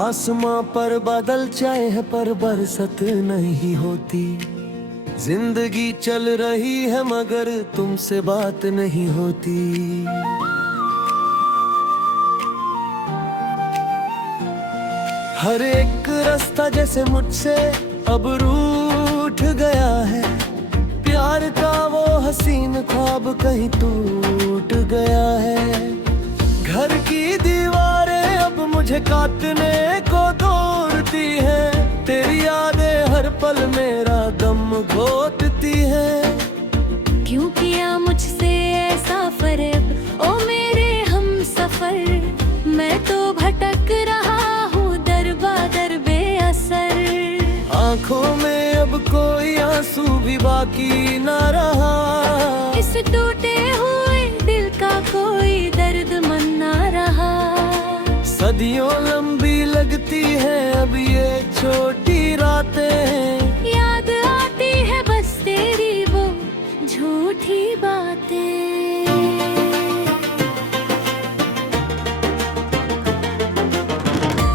आसमां पर बादल छाए हैं पर बरसत नहीं होती। जिंदगी चल रही है मगर तुमसे बात नहीं होती। हर एक रास्ता जैसे मुझसे अब रूठ गया है। प्यार का वो हसीन ख्वाब कहीं टूट गया है। घर की दीवारें अब मुझे काटने को दौड़ती हैं। तेरी यादें हर पल मेरा दम घोटती हैं। क्यों किया मुझसे ऐसा फर्क ओ मेरे हम सफर। मैं तो भटक रहा हूँ दर बदर बेअसर। आंखों में अब कोई आंसू भी बाकी ना रहा। इस टूटे हुए दिल का कोई दर्द मन ना रहा। सदियों लंबी लगती है अब ये छोटी रातें। याद आती है बस तेरी वो झूठी बातें।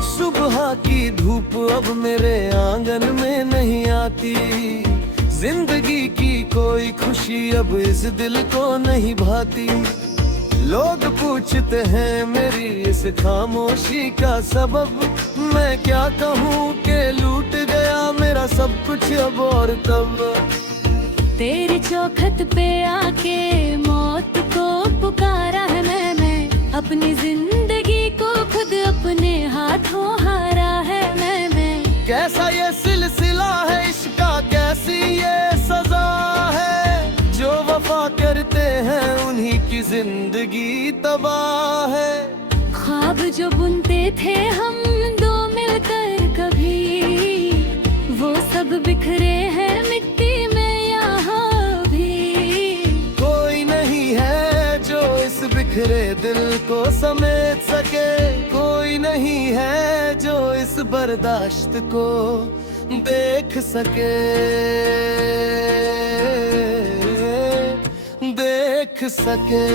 सुबह की धूप अब मेरे आंगन में नहीं आती। जिंदगी की कोई खुशी अब इस दिल को नहीं भाती। लोग पूछते हैं मेरी इस खामोशी का सबब। मैं क्या कहूँ कि लूट गया मेरा सब कुछ अब और कब। तेरी चौखट पे आके मौत को पुकारा है मैंने। अपनी जिंदगी को खुद अपने हाथों हारा है मैंने। कैसा ये सिलसिला है इश्क का, कैसी ये सजा है। जो वफा करते हैं उन्हीं की जिंदगी तबाह है। ख्वाब जो बुनते थे हम दो मिलकर कभी, वो सब बिखरे हैं मिट्टी में यहाँ भी। कोई नहीं है जो इस बिखरे दिल को समेट सके। कोई नहीं है जो इस बर्दाश्त को देख सके। देख सके।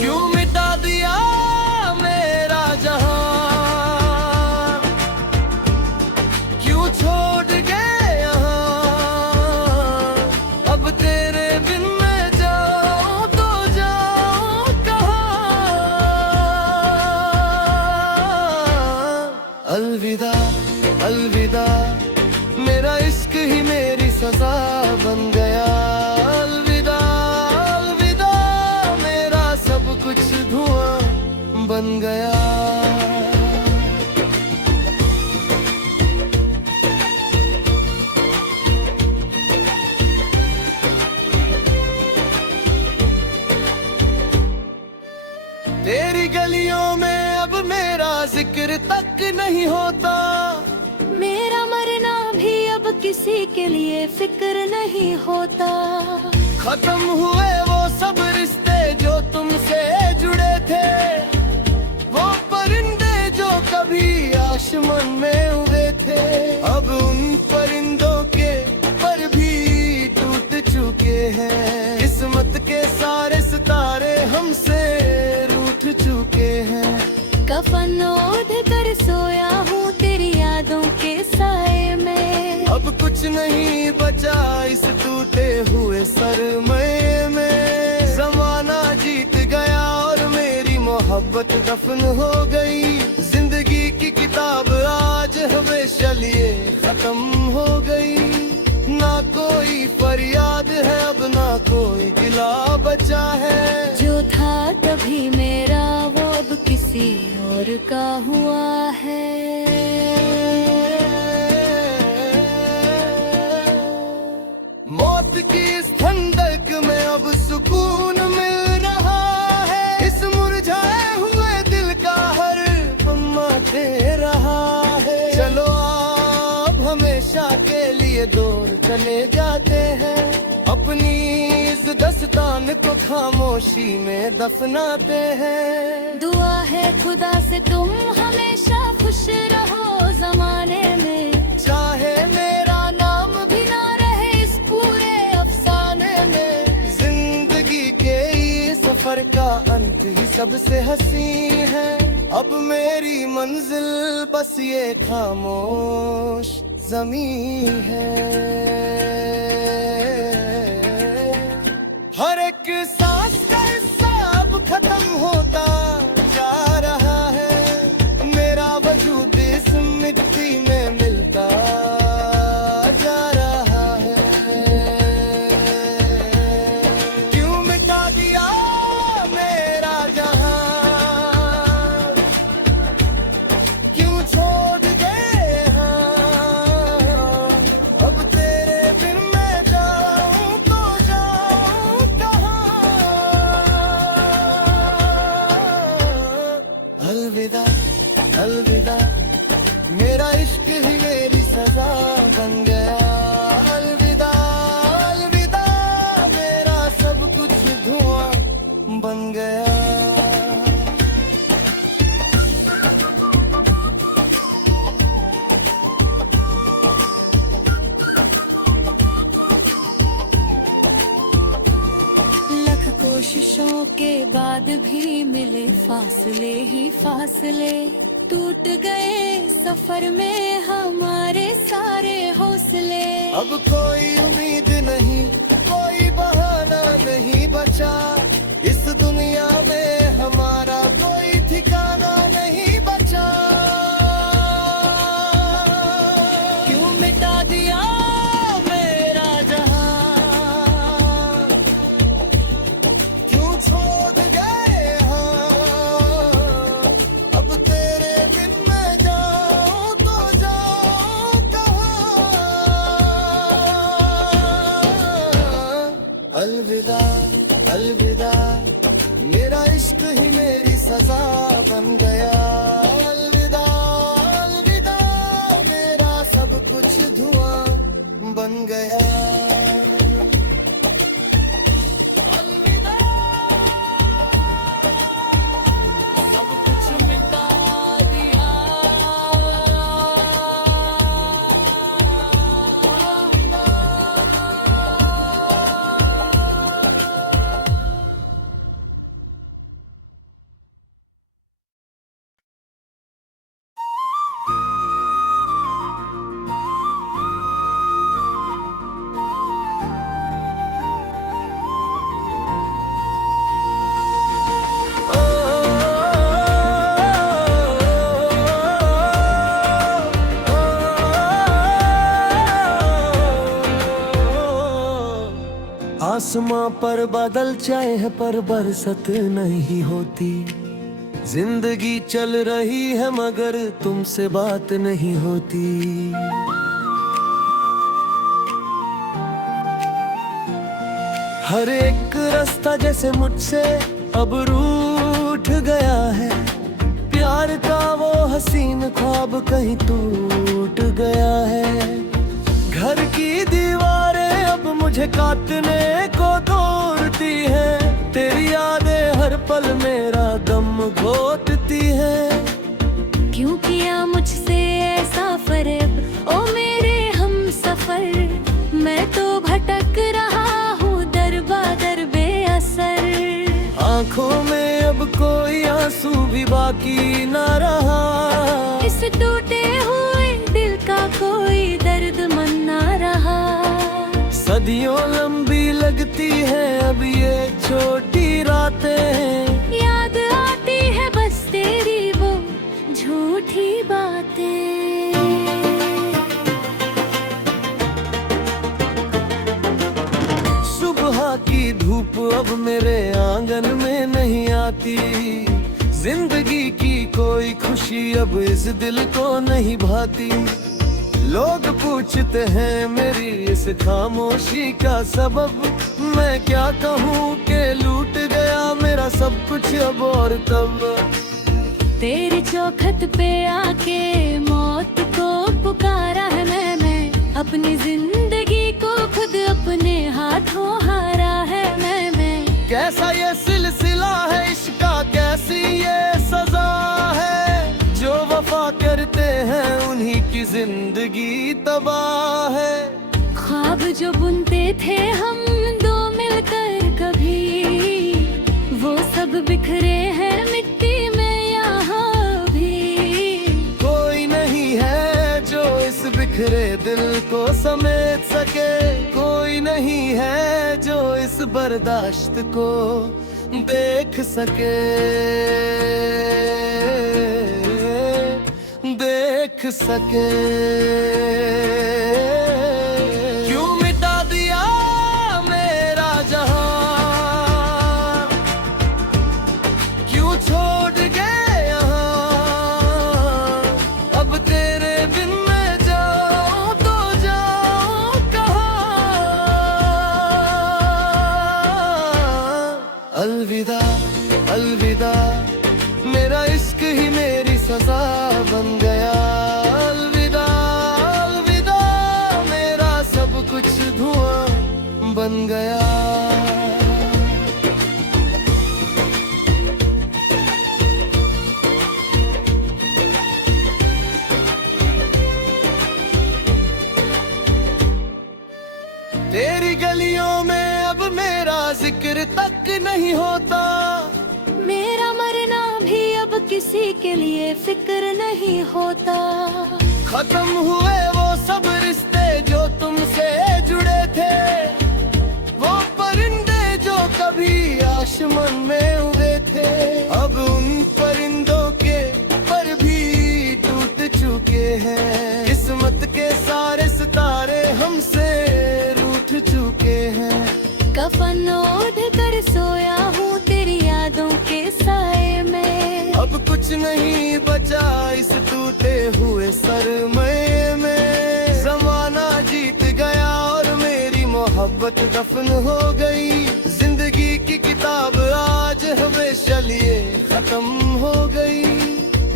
क्यों मिटा दिया मेरा जहां, क्यों छोड़ गए यहाँ। अब तेरे बिन मैं जाऊं तो जाऊं कहाँ। अलविदा अलविदा मेरा इश्क ही मेरी सजा बन गया। अलविदा अलविदा मेरा सब कुछ धुआं बन गया। तेरी गलियों में अब मेरा जिक्र तक नहीं होता। मेरा मरना भी अब किसी के लिए फिक्र नहीं होता। खत्म हुए वो सब रिश्ते जो तुमसे जुड़े थे। वो परिंदे जो कभी आसमान में उड़े थे। अब उन परिंदों के पर भी टूट चुके हैं। किस्मत के सारे सितारे हमसे रूठ चुके हैं। कफन ओढ़ कर सोया हूँ तेरी यादों के साए में। अब कुछ नहीं बचा इस टूटे हुए सरमये में। जमाना जीत गया और मेरी मोहब्बत दफन हो गई। जिंदगी की किताब आज हमेशा लिए खत्म हो गई। ना कोई फरियाद है अब ना कोई गिला बचा है। जो था तभी मेरा वो अब किसी और का हुआ है। मौत की इस ठंडक में अब सुकून मिल रहा है। इस मुरझाए हुए दिल का हर पम्मा दे रहा है। चलो आप हमेशा के लिए दूर चले जाते हैं। अपनी इस दस्तान को खामोशी में दफनाते हैं। दुआ है खुदा से तुम हमेशा खुश रहो जमाने में, चाहे मेरा नाम भी ना रहे इस पूरे अफसाने में। जिंदगी के इस सफर का अंत ही सबसे हंसी है, अब मेरी मंजिल बस ये खामोश ज़मीं है। हर एक सांस का हिस्सा अब खत्म होता जा रहा है, मेरा वजूद इस मिट्टी में मिलता जा रहा है। क्यों मिटा दिया मेरा जहां, क्यों छोड़ गए हाँ, अब तेरे बिन मैं जाऊं तो जाऊं कहाँ। अलविदा अलविदा मेरा इश्क ही मेरी सजा बन गया। अलविदा अलविदा मेरा सब कुछ धुआं बन गया। लख कोशिशों के बाद भी मिले फासले ही फासले, टूट गए सफर में हमारे सारे हौसले। अब कोई उम्मीद नहीं, कोई बहाना नहीं बचा, इस दुनिया में हमारा कोई ठिकाना नहीं बचा। क्यों मिटा दिया मेरा जहां, क्यों छोड़ गए हाँ, अब तेरे बिन मैं जाऊं तो जाऊं कहाँ। अलविदा अलविदा मेरा इश्क ही मेरी सजा बन गया। अलविदा अलविदा मेरा सब कुछ धुआं बन गया। अलविदा सब कुछ मिटा दिया। आसमां पर बादल चाहे है पर बरसत नहीं होती, जिंदगी चल रही है मगर तुमसे बात नहीं होती। हर एक रास्ता जैसे मुझसे अब रूठ गया है, प्यार का वो हसीन ख्वाब कहीं टूट गया है। घर की दीवारें अब मुझे काटने को दौड़ती है, तेरी यादें हर पल मेरा गम घोटती है। क्यों किया मुझसे ऐसा फरेब ओ मेरे हम सफर, मैं तो भटक रहा हूँ दर बदर बेअसर। आंखों में अब कोई आंसू भी बाकी न रहा, इस टूटे हुए दिल का कोई दर्द मन ना रहा। सदियों लंबी लगती है अब ये छोटी रातें, याद आती है बस तेरी वो झूठी बातें। सुबह की धूप अब मेरे आंगन में नहीं आती, जिंदगी की कोई खुशी अब इस दिल को नहीं भाती। लोग पूछते हैं मेरी इस खामोशी का सबब, मैं क्या कहूँ कि लूट गया मेरा सब कुछ अब और तब। तेरी चौखट पे आके मौत को पुकारा है मैंने, अपनी जिंदगी को खुद अपने हाथों ख्वाब जो बुनते थे हम दो मिलकर कभी, वो सब बिखरे हैं मिट्टी में यहाँ भी। कोई नहीं है जो इस बिखरे दिल को समेट सके, कोई नहीं है जो इस बर्दाश्त को देख सके, देख सके। क्यों मिटा दिया मेरा जहां, क्यों छोड़ गए यहाँ। अब तेरे बिन मैं जाऊं तो जाऊं कहाँ। अलविदा अलविदा, मेरा इश्क ही मेरी सजा बन गया। अलविदा अलविदा, मेरा सब कुछ धुआं बन गया। तेरी गलियों में अब मेरा जिक्र तक नहीं होता, मेरा मरना भी अब किसी के लिए फिक्र नहीं होता। खत्म हुए वो सब रिश्ते जो तुमसे जुड़े थे, वो परिंदे जो कभी आसमान में उड़े थे। अब उन परिंदों के पर भी टूट चुके हैं, किस्मत के सारे सितारे हमसे रूठ चुके हैं। कफन ओढ़ कर सोया हूँ तेरी यादों के साए में, अब कुछ नहीं बचा इस टूटे हुए सरमये में। जमाना जीत गया और मेरी मोहब्बत दफन हो गई। जिंदगी की किताब आज हमेशा लिए खत्म हो गई।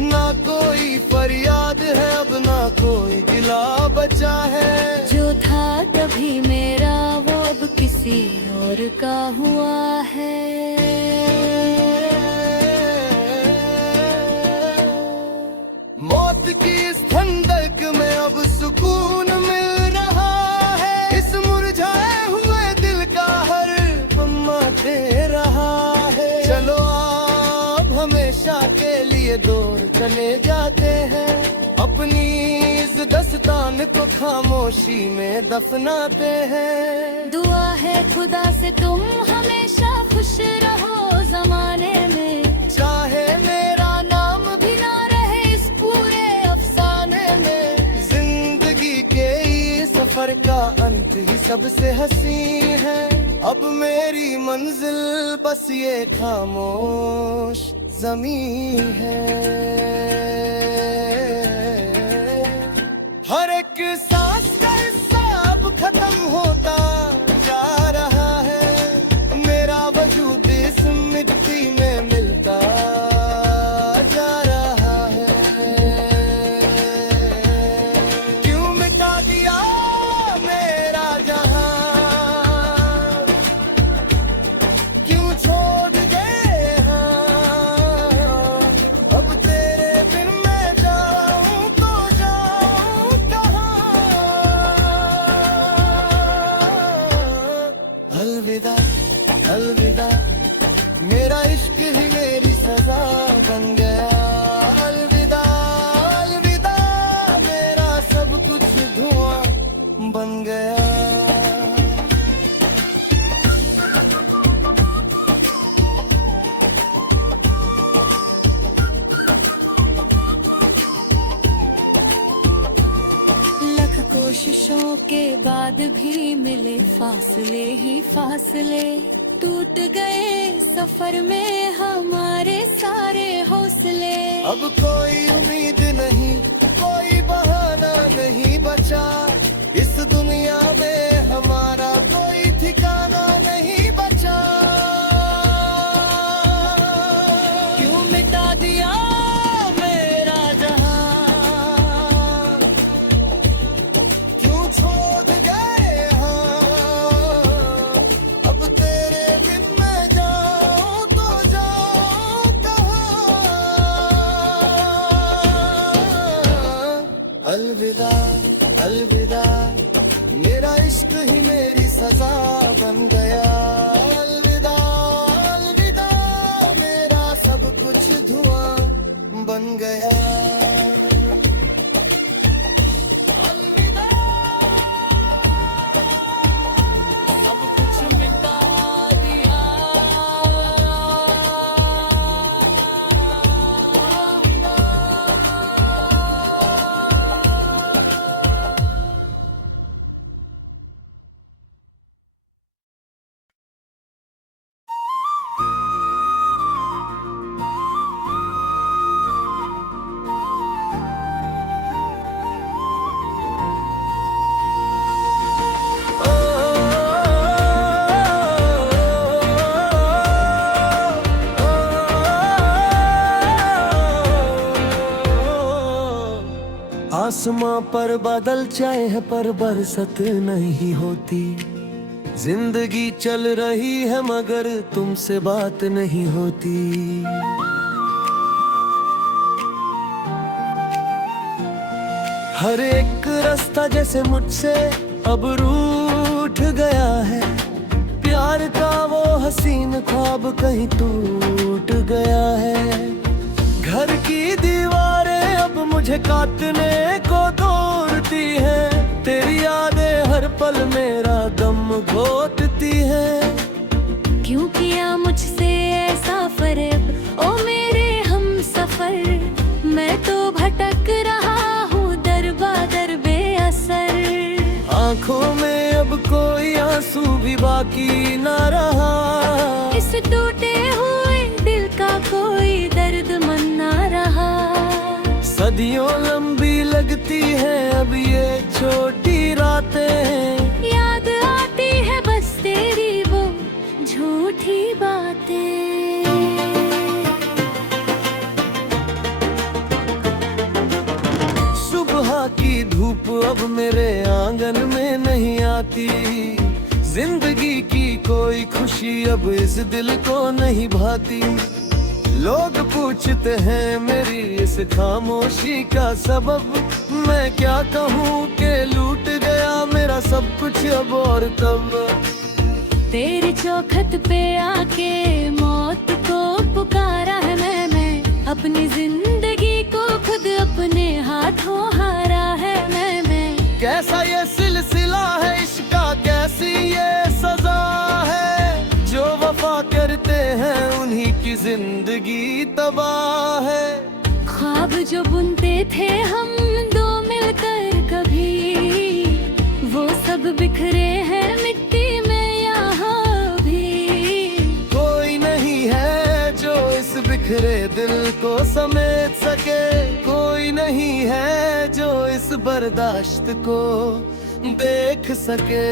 ना कोई फरियाद है अब, ना कोई गिला बचा है। जो था कभी मेरा वो अब किसी और का हुआ है। मौत की इस ठंडक में अब सुकून मिल रहा है। इस मुरझाए हुए दिल का हर पम्मा दे रहा है। चलो आप हमेशा के लिए दूर चले जाते हैं, अपनी इस दस्तान को खामोशी में दफनाते हैं। दुआ है खुदा से तुम हमेशा खुश रहो जमाने में, चाहे मेरा नाम भी ना रहे इस पूरे अफसाने में। जिंदगी के इस सफर का अंत ही सबसे हंसी है। अब मेरी मंजिल बस ये खामोश ज़मीं है। हर एक सांस का हिस्सा अब खत्म होता जा रहा है। मेरा वजूद इस मिट्टी में मिलता जा रहा है। क्यों मिटा दिया मेरा जहां, क्यों छोड़ गए यहाँ। अब तेरे बिन मैं जाऊं तो जाऊं कहाँ। अलविदा अलविदा, मेरा इश्क ही मेरी सजा बन गया। अलविदा अलविदा, मेरा सब कुछ धुआं बन गया। लख कोशिशों के बाद भी मिले फासले ही फासले। टूट गए सफर में हमारे सारे हौसले। अब कोई उम्मीद नहीं, कोई बहाना नहीं बचा। इस दुनिया में हमारा कोई ठिकाना नहीं बचा। क्यों मिटा दिया मेरा जहां, क्यों छोड़ गए यहाँ। अब तेरे बिन मैं जाऊं तो जाऊं कहाँ। अलविदा अलविदा, मेरा इश्क ही मेरी सजा बन गया। अलविदा अलविदा मेरा सब कुछ धुआं बन गया। अलविदा सब कुछ मिटा दिया। आसमां पर बादल छाए हैं पर बरसत नहीं होती। जिंदगी चल रही है मगर तुमसे बात नहीं होती। हर एक रास्ता जैसे मुझसे अब रूठ गया है। प्यार का वो हसीन ख्वाब कहीं टूट गया है। घर की दीवारें अब मुझे काटने को दौड़ती हैं। तेरी यादें हर पल मेरा गम घोटती हैं। क्यों किया मुझसे ऐसा फर्क ओ मेरे हम सफर। मैं तो भटक रहा हूँ दर बदर बेअसर। आंखों में अब कोई आंसू भी बाकी ना रहा। इस टूटे हुए दिल का कोई दर्द मन ना रहा। सदियों लंबी लगती है अब ये छोटी रातें। याद आती है बस तेरी वो झूठी बातें। सुबह की धूप अब मेरे आंगन में नहीं आती। जिंदगी की कोई खुशी अब इस दिल को नहीं भाती। लोग पूछते हैं मेरी इस खामोशी का सबब। मैं क्या कहूँ कि लूट गया मेरा सब कुछ अब और कब। तेरी चौखट पे आके मौत को पुकारा है मैंने। अपनी जिंदगी को खुद अपने हाथों हारा है मैंने। कैसा ये सिलसिला है इश्क का, कैसी ये सजा है। जो वफा करते हैं उन्हीं की जिंदगी तबाह है। ख्वाब जो बुनते थे हम दो मिलकर कभी, वो सब बिखरे हैं मिट्टी में यहाँ भी। कोई नहीं है जो इस बिखरे दिल को समेट सके। कोई नहीं है जो इस बर्दाश्त को देख सके।